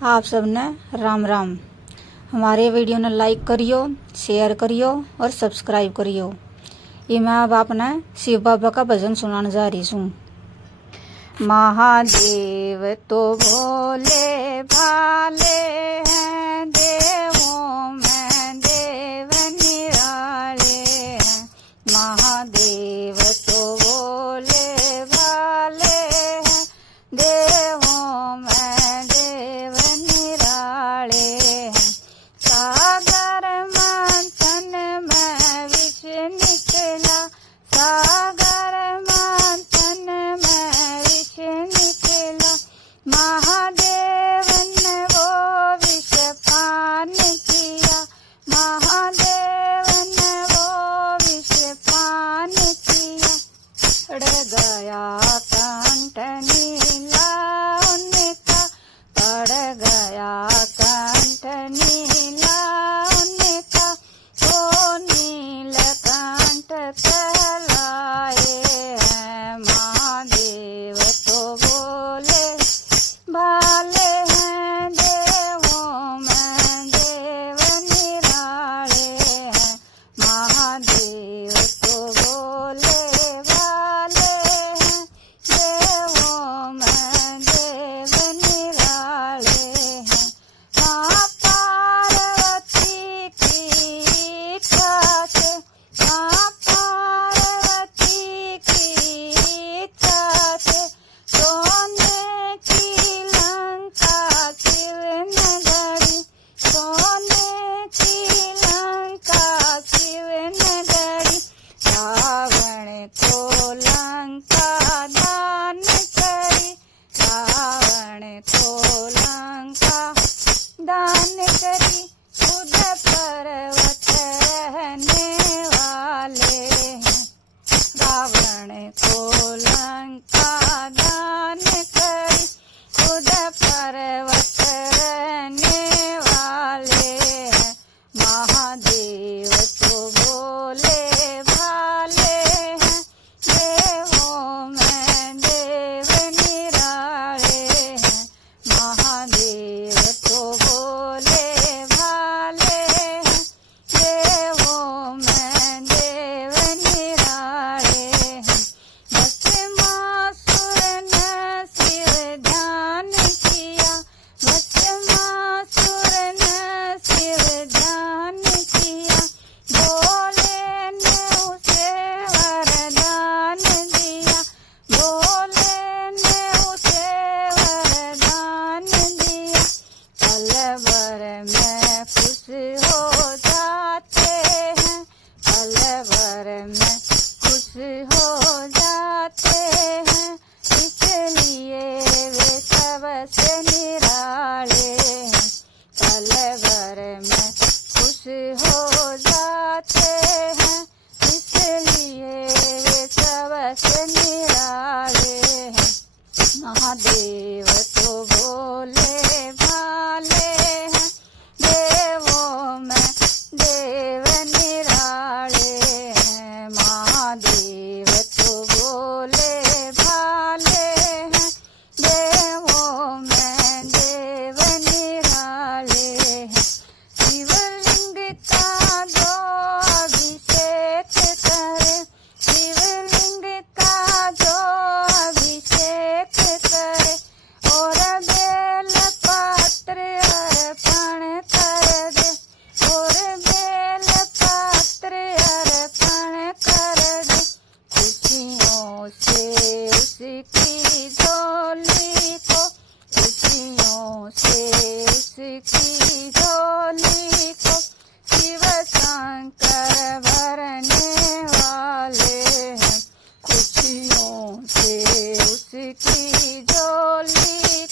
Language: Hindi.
आप सबने राम राम। हमारे वीडियो ने लाइक करियो, शेयर करियो और सब्सक्राइब करियो। ये मैं अब आपने शिव बाबा का भजन सुनाने जा रही हूँ। महादेव तो भोले भाले हैं, देवों में देव निराले हैं। महादेव तो भोले भाले हैं, देवों में देव निराले हैं। सागर मंथन में विष निकला, सागर मंथन में विष निकला। महादेव ने वो विष पान किया, महादेव ने वो विष पान किया। पड़ गया कंठ नीला उनका, पड़ गया कंठ नीला उनका। तो नीलकंठ कहलाए हैं, महादेव तो भोले भाले हैं, देवों में देव निराले हैं। महादेव तो भोले भाले हैं, देवों में देव निराले हैं। माँ पार्वती की इच्छा से, माँ पार्वती की इच्छा से सोने की लंका शिव ने गढ़ी, सोने की लंका शिव ने गढ़ी। रावण को लंका दान करी, रावण को लंका दान करी। खुद पर्वत रहने वाले हैं, रावण को लंका दान करी। खुद पर्वत रहने वाले हैं, महादेव तो भोले भाले हैं, देवों में देव निराले हैं। महादेव तो भोले भाले हैं, देवों में देव निराले हैं। भस्मासुर ने शिव ध्यान किया, भस्मासुर ने शिव ध्यान किया। भोले ने उसे वरदान दिया, भोले ने उसे वरदान दिया। पल भर में खुश हो जाते हैं, पल भर में खुश हो जाते हैं। इसलिए वे सबसे निराले हैं, पल भर में खुश हो जाते हैं। इसलिए वे सबसे निराले हैं। महादेव तो भोले भाले हैं, देवों में देव निराले हैं। महादेव तो भोले भाले हैं, देवों में देव निराले हैं। शिवलिंग का जो अभिषेक करे, शिवलिंग का जो अभिषेक करे। और बेल पत्र अर्पण कर दे, और बेल पत्र अर्पण कर दे। खुशियों से उसकी झोली को, खुशियों से उसकी झोली को शिव शंकर भरने वाले हैं। खुशियों से उसकी झोली